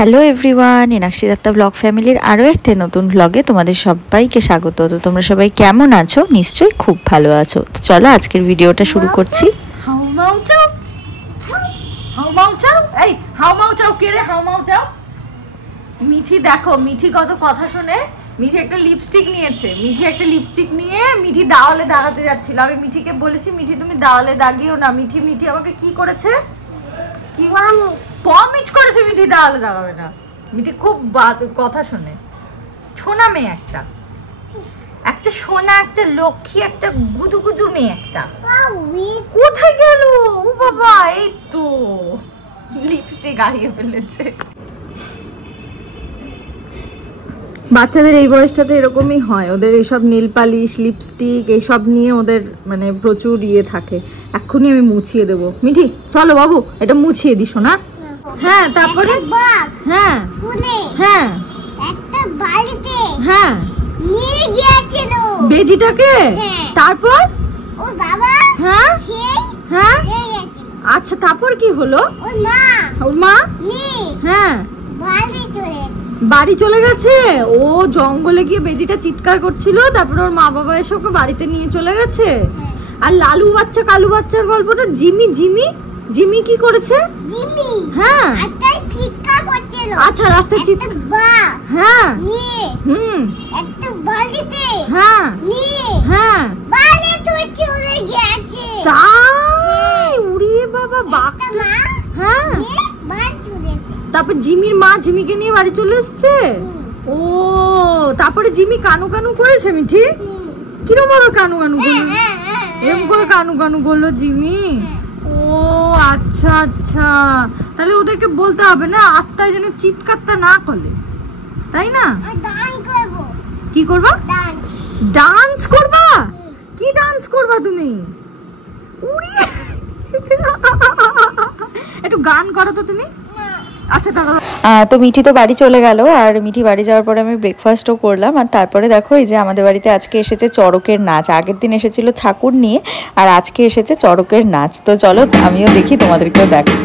Hello everyone, Enakshi Dutta blog ফ্যামিলির আরও একটা নতুন ব্লগে তোমাদের সবাইকে স্বাগত। তো তোমরা সবাই কেমন আছো? নিশ্চয়ই খুব ভালো আছো। তো চলো আজকের ভিডিওটা শুরু করছি। মিঠি দেখো, মিঠি কত কথা শুনে। মিঠি একটা লিপস্টিক নিয়েছে, মিঠি দেওয়ালে দাগাতে যাচ্ছিল। আমি মিঠিকে বলেছি, মিঠি তুমি দেওয়ালে দাগিও না। মিঠি আমাকে কি করেছে, কি ভমিট করেছে। মিঠি দেওয়ালে দাগাবে না। মিঠি খুব কথা শোনে, সোনা মেয়ে একটা সোনা, একটা লক্ষ্মী, একটা গুদুগুদু মেয়ে একটা। কোথায় গেল ও বাবা? এই তো লিপস্টিক হারিয়ে ফেলেছে। বাচ্চাদের এই বয়সটাতে এরকমই হয়, ওদের এইসব নীল পালিশ, লিপস্টিক এইসব নিয়ে ওদের মানে প্রচুর ইয়ে থাকে। এক্ষুনি আমি মুছিয়ে দেবো। মিঠি চলো বাবু, এটা মুছিয়ে দিস না। হ্যাঁ, তারপরে হ্যাঁ হ্যাঁ একটা বাড়িতে হ্যাঁ নিয়ে গিয়েছিল বেজিটাকে। তারপর ও বাবা হ্যাঁ হ্যাঁ নিয়ে গিয়েছিল। আচ্ছা, তারপর কি হলো? ওর মা নিয়ে হ্যাঁ বাড়ি চলে গেছে। ও জঙ্গলে গিয়ে বেজিটা চিৎকার করছিল, তারপর ওর মা বাবা এসে ওকে বাড়িতে নিয়ে চলে গেছে। আর লালু বাচ্চা কালু বাচ্চার গল্পটা, জিমি কি করেছে? জিমি হ্যাঁ একটা শিক্ষা করছিল। আচ্ছা, রাস্তায় চিৎকার। হ্যাঁ একটা বাড়িতে হ্যাঁ হ্যাঁ বাড়িতে চলে গেছে। তাই? উড়িয়ে বাবা, বাচ্চা মা হ্যাঁ বাড়ি চলে গেছে। তারপর জিমির মা জিমিকে নিয়ে বাড়ি চলে এসছে। ও তারপরে জিমি কানু করেছে। মিঠি কিরম ভাবে কানু করলো? এরকম করে কানু করলো জিমি? ও আচ্ছা আচ্ছা, তাহলে ওদেরকে বলতে হবে না আত্মায় যেন চিৎকারটা না করে, তাই না? কি করবা? ডান্স করবা? কি ডান্স করবা তুমি? উড়িয়ে একটু গান করো তো তুমি। আচ্ছা তো মিঠি তো বাড়ি চলে গেল, আর মিঠি বাড়ি যাওয়ার পরে আমি ব্রেকফাস্টও করলাম। আর তারপরে দেখো, এই যে আমাদের বাড়িতে আজকে এসেছে চড়কের নাচ। আগের দিন এসেছিল ঠাকুর নিয়ে, আর আজকে এসেছে চড়কের নাচ। তো চলো আমিও দেখি, তোমাদেরকেও দেখো।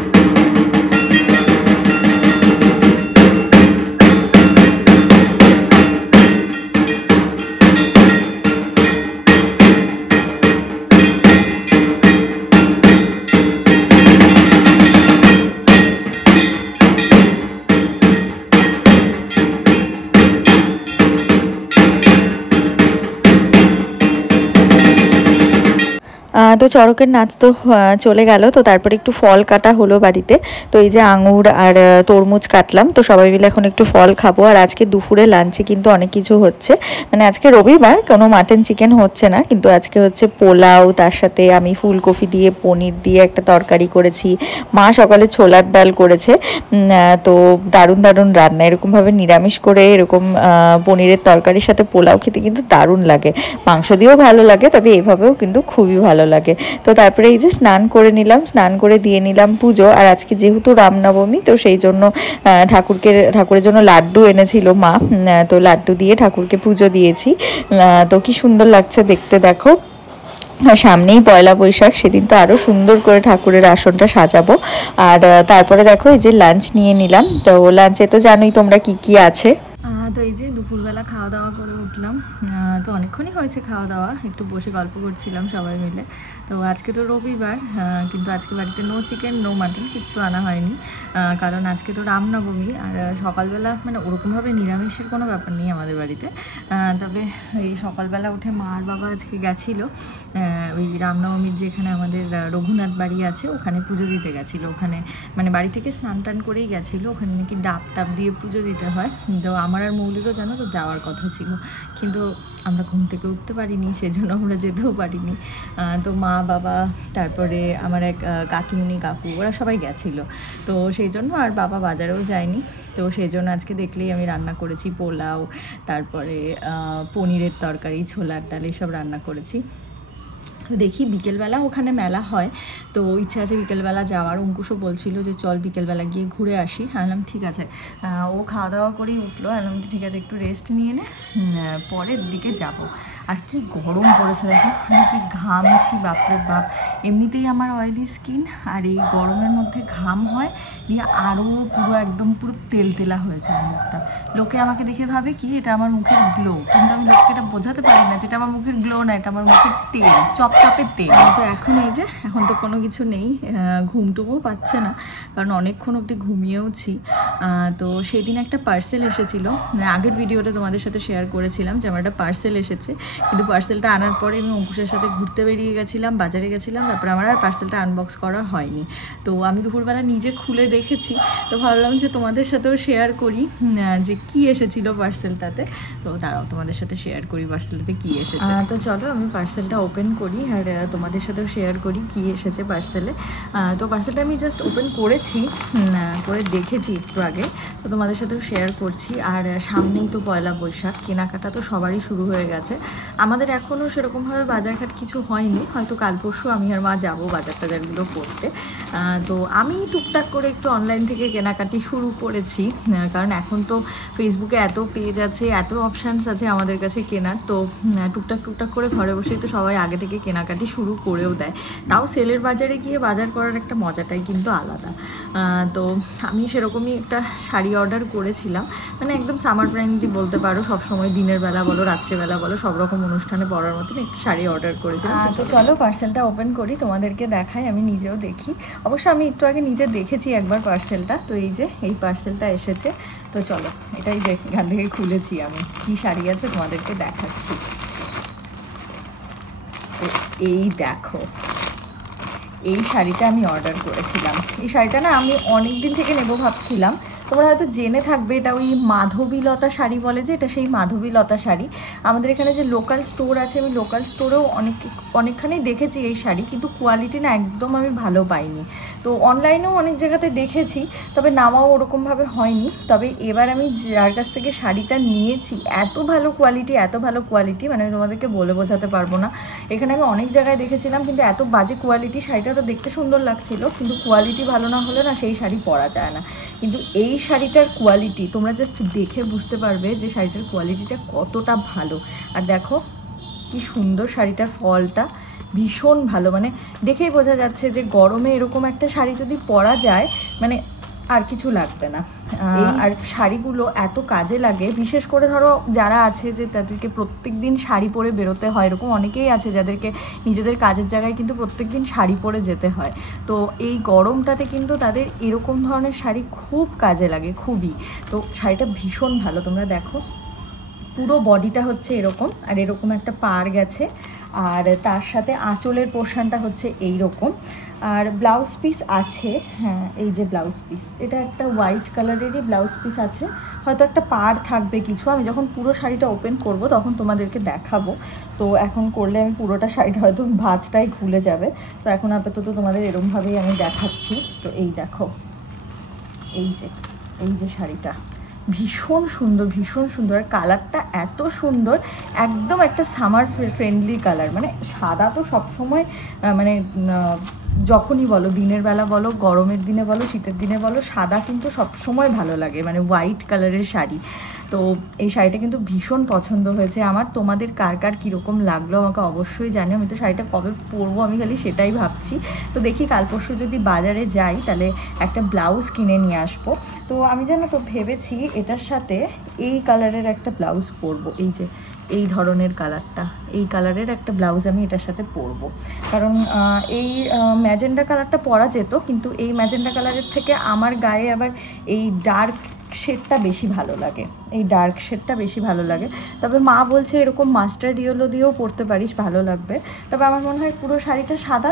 তো চড়কের নাচ তো চলে গেল। তো তারপরে একটু ফল কাটা হলো বাড়িতে। তো এই যে আঙুর আর তরমুজ কাটলাম। তো সবাই মিলে এখন একটু ফল খাবো। আর আজকে দুপুরে লাঞ্চে কিন্তু অনেক কিছু হচ্ছে, মানে আজকে রবিবার, কোনো মাটন চিকেন হচ্ছে না, কিন্তু আজকে হচ্ছে পোলাও, তার সাথে আমি ফুলকপি দিয়ে পনির দিয়ে একটা তরকারি করেছি। মা সকালে ছোলার ডাল করেছে। তো দারুণ রান্না। এরকমভাবে নিরামিষ করে এরকম পনিরের তরকারির সাথে পোলাও খেতে কিন্তু দারুণ লাগে। মাংস দিয়েও ভালো লাগে, তবে এভাবেও কিন্তু খুবই ভালো লাগে। তো তারপরে এই যে স্নান করে নিলাম, স্নান করে দিয়ে নিলাম পুজো। আর আজকে যেহেতু রামনবমী, তো সেই জন্য ঠাকুরের জন্য লাড্ডু এনেছিল মা। তো লাড্ডু দিয়ে ঠাকুরকে পুজো দিয়েছি। তো কি সুন্দর লাগছে দেখতে, দেখো। সামনেই পয়লা বৈশাখ, সেদিন তো আরো সুন্দর করে ঠাকুরের আসনটা সাজাবো। আর তারপরে দেখো এই যে লাঞ্চ নিয়ে নিলাম। তো লাঞ্চে তো জানোই তোমরা কি কি আছে। তো এই যে দুপুরবেলা খাওয়া দাওয়া করে উঠলাম। তো অনেকক্ষণই হয়েছে খাওয়া দাওয়া, একটু বসে গল্প করছিলাম সবাই মিলে। তো আজকে তো রবিবার, কিন্তু আজকে বাড়িতে নো চিকেন নো মাটন কিচ্ছু আনা হয়নি, কারণ আজকে তো রামনবমী। আর সকালবেলা মানে ওরকমভাবে নিরামিষের কোনো ব্যাপার নেই আমাদের বাড়িতে। তবে এই সকালবেলা উঠে মা আর বাবা আজকে গেছিলো ওই রামনবমীর যেখানে আমাদের রঘুনাথ বাড়ি আছে, ওখানে পুজো দিতে গেছিলো। ওখানে মানে বাড়ি থেকে স্নান টান করেই গেছিলো। ওখানে নাকি ডাব টাব দিয়ে পুজো দিতে হয়। তো আমার আর মৌলিরও জানো তো যাওয়ার কথা ছিল, কিন্তু আমরা ঘুম থেকে উঠতে পারিনি, সেজন্য আমরা যেতেও পারিনি। তো মা বাবা, তারপরে আমার এক কাকিমুনি কাকু, ওরা সবাই গেছিলো। তো সেই জন্য আর বাবা বাজারেও যায়নি। তো সেই জন্য আজকে দেখলেই আমি রান্না করেছি পোলাও, তারপরে পনিরের তরকারি, ছোলার ডাল, এসব রান্না করেছি। তো দেখি বিকেলবেলা ওখানে মেলা হয়, তো ইচ্ছা আছে বিকেলবেলা যাওয়ার। অঙ্কুশও বলছিল যে চল বিকেলবেলা গিয়ে ঘুরে আসি। আনলাম ঠিক আছে। ও খাওয়া দাওয়া করেই উঠলো, আনলাম ঠিক আছে একটু রেস্ট নিয়ে নে, পরের দিকে যাব। আর কি গরম পড়েছে দেখো, আমি কি ঘামছি বাপরে বাপ। এমনিতেই আমার অয়েলি স্কিন, আর এই গরমের মধ্যে ঘাম হয়, দিয়ে আরও পুরো একদম পুরো তেলতেলা হয়ে যায় মুখটা। লোকে আমাকে দেখে ভাবে কি এটা আমার মুখের গ্লো, কিন্তু আমি লোককে এটা বোঝাতে পারি না যেটা আমার মুখের গ্লো না, এটা আমার মুখের তেল, চপচপের তেল। তো এখন এই যে এখন তো কোনো কিছু নেই, ঘুমটুমও পাচ্ছে না, কারণ অনেকক্ষণ অবধি ঘুমিয়েওছি। তো সেই দিন একটা পার্সেল এসেছিলো, আগের ভিডিওতে তোমাদের সাথে শেয়ার করেছিলাম যে আমার একটা পার্সেল এসেছে, কিন্তু পার্সেলটা আনার পরে আমি অঙ্কুশের সাথে ঘুরতে বেরিয়ে গেছিলাম, বাজারে গেছিলাম, তারপরে আমার আর পার্সেলটা আনবক্স করা হয়নি। তো আমি দুপুরবেলা নিজে খুলে দেখেছি, তো ভাবলাম যে তোমাদের সাথেও শেয়ার করি যে কি এসেছিলো পার্সেলটাতে। তো দাঁড়াও তোমাদের সাথে শেয়ার করি পার্সেলটাতে কি এসেছে। তো চলো আমি পার্সেলটা ওপেন করি আর তোমাদের সাথেও শেয়ার করি কি এসেছে পার্সেলে। তো পার্সেলটা আমি জাস্ট ওপেন করেছি, করে দেখেছি একটু আগে, তো তোমাদের সাথেও শেয়ার করছি। আর সামনেই তো পয়লা বৈশাখ, কেনাকাটা তো সবারই শুরু হয়ে গেছে। আমাদের এখনও সেরকমভাবে বাজারঘাট কিছু হয়নি, হয়তো কাল পরশু আমি আর মা যাবো বাজার টাজারগুলো করতে। তো আমি টুকটাক করে একটু অনলাইন থেকে কেনাকাটি শুরু করেছি, কারণ এখন তো ফেসবুকে এত পেজ আছে, এত অপশানস আছে আমাদের কাছে কেনার, তো টুকটাক করে ঘরে বসেই তো সবাই আগে থেকে কেনাকাটি শুরু করেও দেয়। তাও সেলের বাজারে গিয়ে বাজার করার একটা মজাটাই কিন্তু আলাদা। তো আমি সেরকমই একটা শাড়ি অর্ডার করেছিলাম, মানে একদম সামার ফ্রেন্ডলি বলতে পারো, সবসময় দিনের বেলা বলো রাত্রেবেলা বলো সব রকম অনুষ্ঠানে পরার মতন একটা শাড়ি অর্ডার করেছিলাম। তো চলো পার্সেলটা ওপেন করি, তোমাদেরকে দেখাই, আমি নিজেও দেখি। অবশ্য আমি একটু আগে নিজে দেখেছি একবার পার্সেলটা। তো এই যে এই পার্সেলটা এসেছে, তো চলো এটাই এখান থেকে খুলেছি আমি, কি শাড়ি আছে তোমাদেরকে দেখাচ্ছি। তো এই দেখো, এই শাড়িটা আমি অর্ডার করেছিলাম। এই শাড়িটা না আমি অনেক দিন থেকে নেবো ভাবছিলাম, তোমরা হয়তো জেনে থাকবে, এটা ওই মাধবীলতা শাড়ি বলে যে, এটা সেই মাধবীলতা শাড়ি। আমাদের এখানে যে লোকাল স্টোর আছে, আমি লোকাল স্টোরেও অনেকখানেই দেখেছি এই শাড়ি, কিন্তু কোয়ালিটি না একদম আমি ভালো পাইনি। তো অনলাইনেও অনেক জায়গাতে দেখেছি, তবে নামাও ওরকমভাবে হয়নি। তবে এবার আমি যার কাছ থেকে শাড়িটা নিয়েছি, এত ভালো কোয়ালিটি, মানে তোমাদেরকে বলে বোঝাতে পারবো না। এখানে আমি অনেক জায়গায় দেখেছিলাম, কিন্তু এত বাজে কোয়ালিটি, শাড়িটা তো দেখতে সুন্দর লাগছিল, কিন্তু কোয়ালিটি ভালো না হলে না সেই শাড়ি পরা যায় না। কিন্তু এই শাড়িটার কোয়ালিটি তোমরা জাস্ট দেখে বুঝতে পারবে যে শাড়িটার কোয়ালিটিটা কতটা ভালো। আর দেখো কি সুন্দর শাড়িটার ফলটা, ভীষণ ভালো, মানে দেখেই বোঝা যাচ্ছে যে গরমে এরকম একটা শাড়ি যদি পরা যায় মানে আর কিছু লাগবে না। আর শাড়িগুলো এত কাজে লাগে, বিশেষ করে ধরো যারা আছে যে তাদেরকে প্রত্যেক দিন শাড়ি পরে বেরোতে হয়, এরকম অনেকেই আছে যাদেরকে নিজেদের কাজের জায়গায় কিন্তু প্রত্যেক দিন শাড়ি পরে যেতে হয়। তো এই গরমটাতে কিন্তু তাদের এরকম ধরনের শাড়ি খুব কাজে লাগে, খুবই। তো শাড়িটা ভীষণ ভালো, তোমরা দেখো পুরো বডিটা হচ্ছে এরকম, আর এরকম একটা পাড় গেছে, আর তার সাথে আঁচলের পোর্শনটা হচ্ছে এই রকম। আর ব্লাউজ পিস আছে, হ্যাঁ এই যে ব্লাউজ পিস, এটা একটা হোয়াইট কালারেরই ব্লাউজ পিস আছে, হয়তো একটা পাড় থাকবে কিছু, আমি যখন পুরো শাড়িটা ওপেন করব তখন তোমাদেরকে দেখাবো। তো এখন করলে আমি পুরোটা শাড়িটা হয়তো ভাঁজটাই খুলে যাবে, তো এখন আপাতত তোমাদের এরকমভাবেই আমি দেখাচ্ছি। তো এই দেখো, এই যে শাড়িটা ভীষণ সুন্দর, আর কালারটা এত সুন্দর, একদম একটা সামার ফ্রেন্ডলি কালার। মানে সাদা তো সবসময় মানে যখনই বলো, দিনের বেলা বলো, গরমের দিনে বলো, শীতের দিনে বলো, সাদা কিন্তু সবসময় ভালো লাগে, মানে হোয়াইট কালারের শাড়ি। তো এই শাড়িটা কিন্তু ভীষণ পছন্দ হয়েছে আমার। তোমাদের কার কীরকম লাগলো আমাকে অবশ্যই জানিও। আমি তো শাড়িটা কবে পরবো আমি খালি সেটাই ভাবছি। তো দেখি কাল পরশু যদি বাজারে যাই তাহলে একটা ব্লাউজ কিনে নিয়ে আসবো। তো আমি জানো তো ভেবেছি এটার সাথে এই কালারের একটা ব্লাউজ পরবো, এই যে এই ধরনের কালারটা, এই কালারের একটা ব্লাউজ আমি এটার সাথে পরবো। কারণ এই ম্যাজেন্ডা কালারটা পরা যেত, কিন্তু এই ম্যাজেন্ডা কালারের থেকে আমার গায়ে আবার এই ডার্ক শেডটা বেশি ভালো লাগে, এই ডার্ক শেডটা বেশি ভালো লাগে। তবে মা বলছে এরকম মাস্টার্ড ইয়েলো দিয়েও পরতে পারিস, ভালো লাগবে। তবে আমার মনে হয় পুরো শাড়িটা সাদা,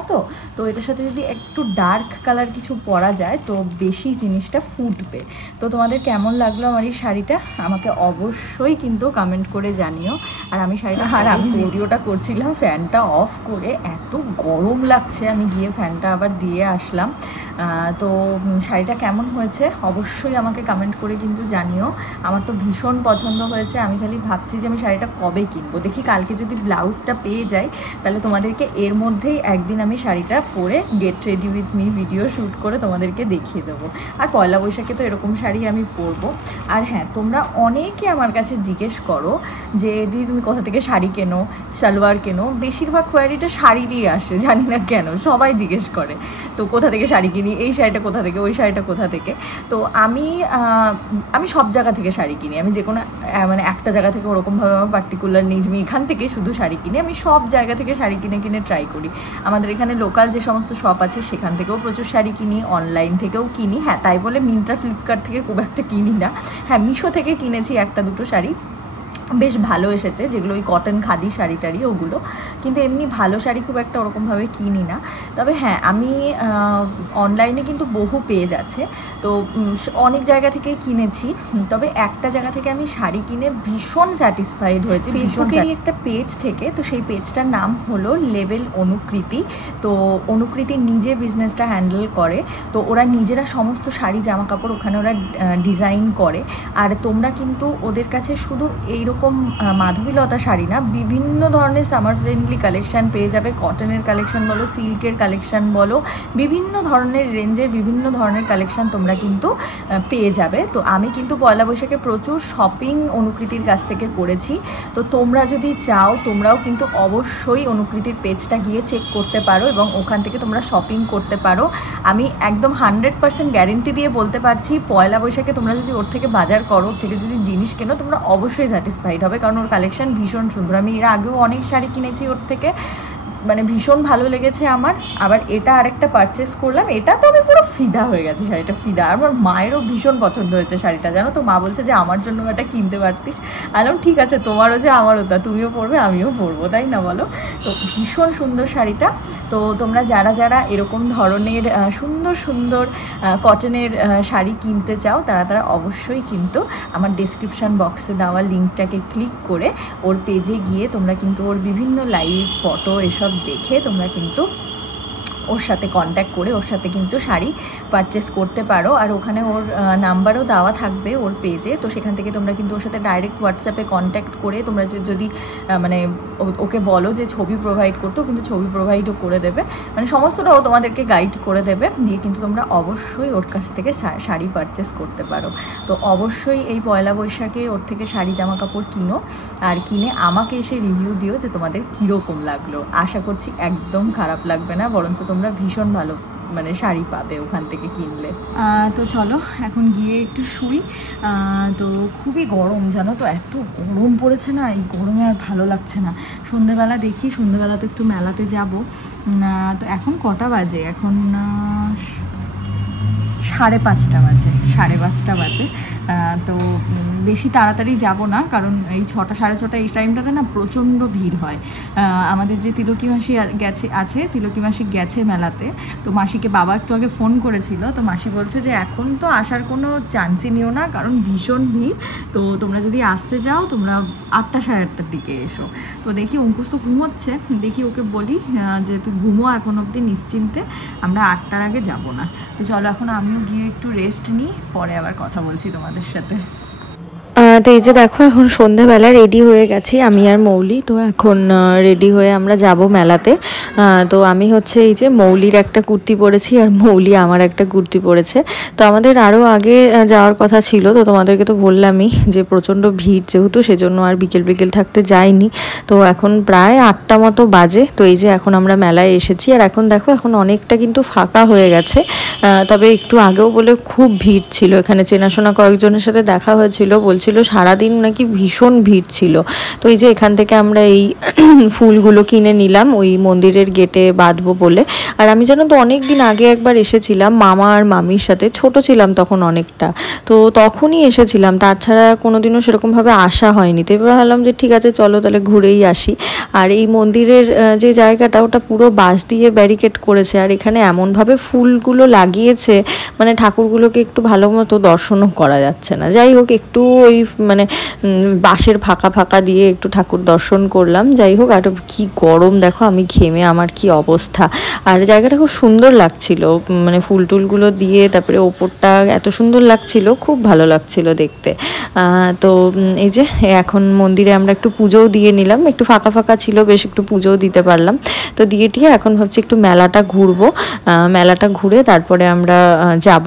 তো এটার সাথে যদি একটু ডার্ক কালার কিছু পরা যায় তো বেশি জিনিসটা ফুটবে। তো তোমাদের কেমন লাগলো আমার এই শাড়িটা আমাকে অবশ্যই কিন্তু কমেন্ট করে জানিও। আর আমি শাড়িটা, আর আমি ভিডিওটা করছিলাম ফ্যানটা অফ করে, এত গরম লাগছে, আমি গিয়ে ফ্যানটা আবার দিয়ে আসলাম। তো শাড়িটা কেমন হয়েছে অবশ্যই আমাকে কমেন্ট করে কিন্তু জানিও। আমার তো ভীষণ পছন্দ হয়েছে। আমি খালি ভাবছি যে আমি শাড়িটা কবে কিনবো। দেখি কালকে যদি ব্লাউজটা পেয়ে যাই তাহলে তোমাদেরকে এর মধ্যেই একদিন আমি শাড়িটা পরে get ready with me video shoot করে তোমাদেরকে দেখিয়ে দেবো। আর পয়লা বৈশাখে তো এরকম শাড়ি আমি পরবো। আর হ্যাঁ, তোমরা অনেকে আমার কাছে জিজ্ঞেস করো যে দিদি তুমি কোথা থেকে শাড়ি কেনো, সালোয়ার কেনো। বেশিরভাগ কোয়ারিটা শাড়িরই আসে, জানি না কেন সবাই জিজ্ঞেস করে। তো কোথা থেকে শাড়ি কিনি, এই শাড়িটা কোথা থেকে, ওই শাড়িটা কোথা থেকে। তো আমি সব জায়গা থেকে শাড়ি কিনি। আমি যে কোনো মানে একটা জায়গা থেকে ওরকমভাবে আমার পার্টিকুলার নেই যে আমি এখান থেকে শুধু শাড়ি কিনি। আমি সব জায়গা থেকে শাড়ি কিনে ট্রাই করি। আমাদের এখানে লোকাল যে সমস্ত শপ আছে সেখান থেকেও প্রচুর শাড়ি কিনি, অনলাইন থেকেও কিনি। হ্যাঁ, তাই বলে মিন্ত্রা, ফ্লিপকার্ট থেকে খুব একটা কিনি না। হ্যাঁ, মিশো থেকে কিনেছি একটা দুটো শাড়ি, বেশ ভালো এসেছে, যেগুলো ওই কটন খাদি শাড়ি টাড়ি ওগুলো। কিন্তু এমনি ভালো শাড়ি খুব একটা ওরকমভাবে কিনি না। তবে হ্যাঁ, আমি অনলাইনে কিন্তু বহু পেজ আছে, তো অনেক জায়গা থেকে কিনেছি। তবে একটা জায়গা থেকে আমি শাড়ি কিনে ভীষণ স্যাটিসফাইড হয়েছি, ফেসবুকেরই একটা পেজ থেকে। তো সেই পেজটার নাম হলো লেভেল অনুকৃতি। তো অনুকৃতি নিজে বিজনেসটা হ্যান্ডেল করে। তো ওরা নিজেরা সমস্ত শাড়ি জামা কাপড় ওখানে ওরা ডিজাইন করে। আর তোমরা কিন্তু ওদের কাছে শুধু এইরকম মাধবীলতা শাড়ি না, বিভিন্ন ধরনের সামার ফ্রেন্ডলি কালেকশান পেয়ে যাবে। কটনের কালেকশান বলো, সিল্কের কালেকশান বলো, বিভিন্ন ধরনের রেঞ্জের বিভিন্ন ধরনের কালেকশান তোমরা কিন্তু পেয়ে যাবে। তো আমি কিন্তু পয়লা বৈশাখে প্রচুর শপিং অনুকৃতির কাছ থেকে করেছি। তো তোমরা যদি চাও তোমরাও কিন্তু অবশ্যই অনুকৃতির পেজটা গিয়ে চেক করতে পারো এবং ওখান থেকে তোমরা শপিং করতে পারো। আমি একদম 100% গ্যারেন্টি দিয়ে বলতে পারছি, পয়লা বৈশাখে তোমরা যদি ওর থেকে বাজার করো, ওর থেকে যদি জিনিস কেনো, তোমরা অবশ্যই স্যাটিসফাইড হবে, কারণ ওর কালেকশান ভীষণ সুন্দর। আমি এর আগেও অনেক শাড়ি কিনেছি ওর থেকে, মানে ভীষণ ভালো লেগেছে আমার। আবার এটা আরেকটা পারচেস করলাম, এটা তো আমি পুরো ফিদা হয়ে গেছি, শাড়িটা ফিদা। আর আমার মায়েরও ভীষণ পছন্দ হয়েছে শাড়িটা, জানো তো। মা বলছে যে আমার জন্য এটা কিনতে পারতিস। আলাম ঠিক আছে, তোমারও যে আমারও তা, তুমিও পরবে আমিও পরবো, তাই না বলো। তো ভীষণ সুন্দর শাড়িটা। তো তোমরা যারা যারা এরকম ধরনের সুন্দর সুন্দর কটনের শাড়ি কিনতে চাও তারা অবশ্যই কিন্তু আমার ডেসক্রিপশান বক্সে দেওয়া লিঙ্কটাকে ক্লিক করে ওর পেজে গিয়ে তোমরা কিন্তু ওর বিভিন্ন লাইভ ফটো এসব দেখে তোমরা কিন্তু ওর সাথে কন্ট্যাক্ট করে ওর সাথে কিন্তু শাড়ি পারচেস করতে পারো। আর ওখানে ওর নাম্বারও দেওয়া থাকবে ওর পেজে। তো সেখান থেকে তোমরা কিন্তু ওর সাথে ডাইরেক্ট হোয়াটসঅ্যাপে কন্ট্যাক্ট করে তোমরা যদি মানে ওকে বলো যে ছবি প্রোভাইড করতেও কিন্তু ছবি প্রোভাইডও করে দেবে, মানে সমস্তটাও তোমাদেরকে গাইড করে দেবে। দিয়ে কিন্তু তোমরা অবশ্যই ওর কাছ থেকে শাড়ি পারচেস করতে পারো। তো অবশ্যই এই পয়লা বৈশাখে ওর থেকে শাড়ি জামা কাপড় কিনো, আর কিনে আমাকে এসে রিভিউ দিও যে তোমাদের কীরকম লাগলো। আশা করছি একদম খারাপ লাগবে না, বরঞ্চ তোমরা ভীষণ ভালো মানে শাড়ি পাবে ওখান থেকে কিনলে। তো চলো এখন গিয়ে একটু শুই। তো খুবই গরম, জানো তো, এত গরম পড়েছে না, এই গরমে আর ভালো লাগছে না। সন্ধেবেলা দেখি, সন্ধেবেলা তো একটু মেলাতে যাব। তো এখন কটা বাজে? এখন 5:30 বাজে, 5:30 বাজে। তো বেশি তাড়াতাড়ি যাব না, কারণ এই 6টা 6:30 এই টাইমটাতে না প্রচণ্ড ভিড় হয়। আমাদের যে তিলকি মাসি তিলকি মাসি গেছে মেলাতে। তো মাসিকে বাবা একটু আগে ফোন করেছিল, তো মাসি বলছে যে এখন তো আসার কোনো চান্সই নিও না, কারণ ভীষণ ভিড়। তো তোমরা যদি আসতে যাও তোমরা 8টা 8:30টার দিকে এসো। তো দেখি অঙ্কুশ তো ঘুমোচ্ছে, দেখি ওকে বলি যে তুই ঘুমো এখন অবধি নিশ্চিন্তে, আমরা 8টার আগে যাব না। তো চলো এখন আমিও গিয়ে একটু রেস্ট নিই, পরে আবার কথা বলছি তোমাদের সাথে। তো এই যে দেখো এখন সন্ধ্যাবেলা রেডি হয়ে গেছি আমি আর মৌলি। তো এখন রেডি হয়ে আমরা যাব মেলাতে। তো আমি হচ্ছে এই যে মৌলির একটা কুর্তি পরেছি আর মৌলি আমার একটা কুর্তি পরেছে। তো আমাদের আরও আগে যাওয়ার কথা ছিল, তো তোমাদেরকে তো বললামই যে প্রচণ্ড ভিড় যেহেতু, সেজন্য আর বিকেল থাকতে যাইনি। তো এখন প্রায় 8টা মতো বাজে। তো এই যে এখন আমরা মেলায় এসেছি, আর এখন দেখো এখন অনেকটা কিন্তু ফাঁকা হয়ে গেছে। তবে একটু আগেও বলে খুব ভিড় ছিল এখানে। চেনাশোনা কয়েকজনের সাথে দেখা হয়েছিল, বলছিল সারাদিন নাকি ভীষণ ভিড় ছিল। তো এই যে এখান থেকে আমরা এই ফুলগুলো কিনে নিলাম ওই মন্দিরের গেটে বাঁধবো বলে। আর আমি জানো তো অনেক দিন আগে একবার এসেছিলাম মামা আর মামির সাথে, ছোট ছিলাম তখন অনেকটা, তো তখনই এসেছিলাম, তাছাড়া কোনোদিনও সেরকমভাবে আসা হয়নি। তো এবার ভাবলাম যে ঠিক আছে চলো তাহলে ঘুরেই আসি। আর এই মন্দিরের যে জায়গাটা ওটা পুরো বাঁশ দিয়ে ব্যারিকেড করেছে, আর এখানে এমনভাবে ফুলগুলো লাগিয়েছে মানে ঠাকুরগুলোকে একটু ভালো মতো দর্শনও করা যাচ্ছে না। যাই হোক একটু ওই মানে বাঁশের ফাঁকা ফাঁকা দিয়ে একটু ঠাকুর দর্শন করলাম। যাই হোক, আর কি গরম দেখো, আমি ঘেমে আমার কি অবস্থা। আর জায়গাটা খুব সুন্দর লাগছিল, মানে ফুল টুলগুলো দিয়ে, তারপরে ওপরটা এত সুন্দর লাগছিল, খুব ভালো লাগছিল দেখতে। তো এই যে এখন মন্দিরে আমরা একটু পুজোও দিয়ে নিলাম, একটু ফাঁকা ফাঁকা ছিল, বেশ একটু পুজোও দিতে পারলাম। তো দিয়ে টিয়ে এখন ভাবছি একটু মেলাটা ঘুরবো, মেলাটা ঘুরে তারপরে আমরা যাব।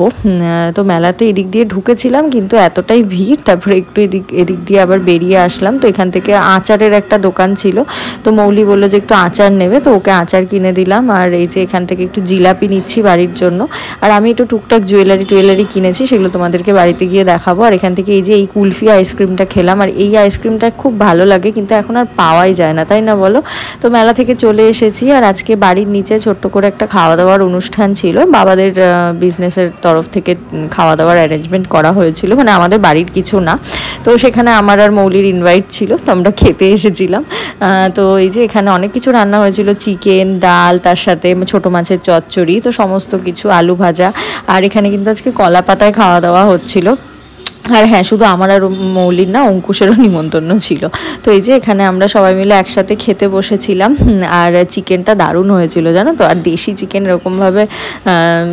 তো মেলাতে এদিক দিয়ে ঢুকেছিলাম, কিন্তু এতটাই ভিড়, তারপরে একটু এদিক দিয়ে আবার বেরিয়ে আসলাম। তো এখান থেকে আচারের একটা দোকান ছিল, তো মৌলি বললো যে একটু আচার নেবে, তো ওকে আচার কিনে দিলাম। আর এই যে এখান থেকে একটু জিলাপি নিচ্ছি বাড়ির জন্য। আর আমি একটু টুকটাক জুয়েলারি কিনেছি, সেগুলো তোমাদেরকে বাড়িতে গিয়ে দেখাবো। আর এখান থেকে এই যে এই কুলফি আইসক্রিমটা খেলাম, আর এই আইসক্রিমটা খুব ভালো লাগে, কিন্তু এখন আর পাওয়াই যায় না, তাই না বলো? তো মেলা থেকে চলে এসেছি, আর আজকে বাড়ির নিচে ছোট্ট করে একটা খাওয়া দাওয়ার অনুষ্ঠান ছিল, বাবাদের বিজনেসের তরফ থেকে খাওয়া দাওয়ার অ্যারেঞ্জমেন্ট করা হয়েছিল, মানে আমাদের বাড়ির কিছু না। তো সেখানে আমার আর মৌলির ইনভাইট ছিল, তো আমরা খেতে এসেছিলাম। তো এই যে এখানে অনেক কিছু রান্না হয়েছিল, চিকেন, ডাল, তার সাথে ছোটো মাছের চচ্চড়ি, তো সমস্ত কিছু, আলু ভাজা। আর এখানে কিন্তু আজকে কলা পাতায় খাওয়া দাওয়া হচ্ছিল। আর হ্যাঁ, শুধু আমার আর মৌলির না, অঙ্কুশেরও নিমন্ত্রণ ছিল। তো এই যে এখানে আমরা সবাই মিলে একসাথে খেতে বসেছিলাম। আর চিকেনটা দারুণ হয়েছিল জানো তো। আর দেশি চিকেন এরকমভাবে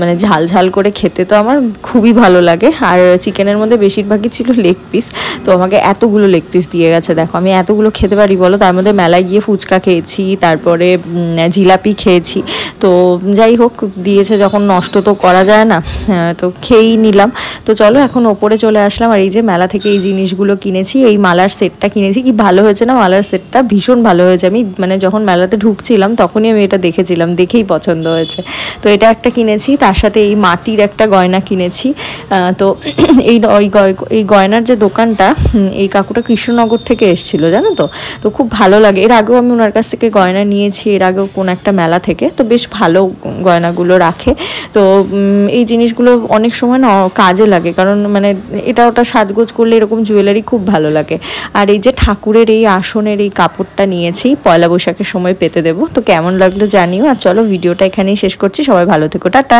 মানে ঝাল ঝাল করে খেতে তো আমার খুবই ভালো লাগে। আর চিকেনের মধ্যে বেশিরভাগই ছিল লেগ পিস, তো আমাকে এতগুলো লেগ পিস দিয়ে গেছে। দেখো আমি এতগুলো খেতে পারি বলো? তার মধ্যে মেলায় গিয়ে ফুচকা খেয়েছি, তারপরে জিলাপি খেয়েছি। তো যাই হোক, দিয়েছে যখন নষ্ট তো করা যায় না, তো খেয়েই নিলাম। তো চলো এখন ওপরে চলে আসলাম। আর এই যে মেলা থেকে এই জিনিসগুলো কিনেছি, এই মালার সেটটা কিনেছি। কি ভালো হয়েছে না মালার সেটটা? ভীষণ ভালো হয়েছে। আমি মানে যখন মেলাতে ঢুকছিলাম তখনই আমি এটা দেখেছিলাম, দেখেই পছন্দ হয়েছে। তো এটা একটা কিনেছি, তার সাথে এই মাটির একটা গয়না কিনেছি। তো এই গয়নার যে দোকানটা, এই কাকুটা কৃষ্ণনগর থেকে এসেছিল জানো তো। তো খুব ভালো লাগে, এর আগেও আমি ওনার কাছ থেকে গয়না নিয়েছি, এর আগেও কোন একটা মেলা থেকে। তো বেশ ভালো গয়নাগুলো রাখে। তো এই জিনিসগুলো অনেক সময় না কাজে লাগে, কারণ মানে এটা ওটা সাজগোজ করলে এরকম জুয়েলারি খুব ভালো লাগে। আর এই যে ঠাকুরের এই আসনের এই কাপড়টা নিয়েছি, পয়লা বৈশাখের সময় পেতে দেবো। তো কেমন লাগলো জানিও। আর চলো ভিডিওটা এখানেই শেষ করছি, সবাই ভালো থেকো, টাটা।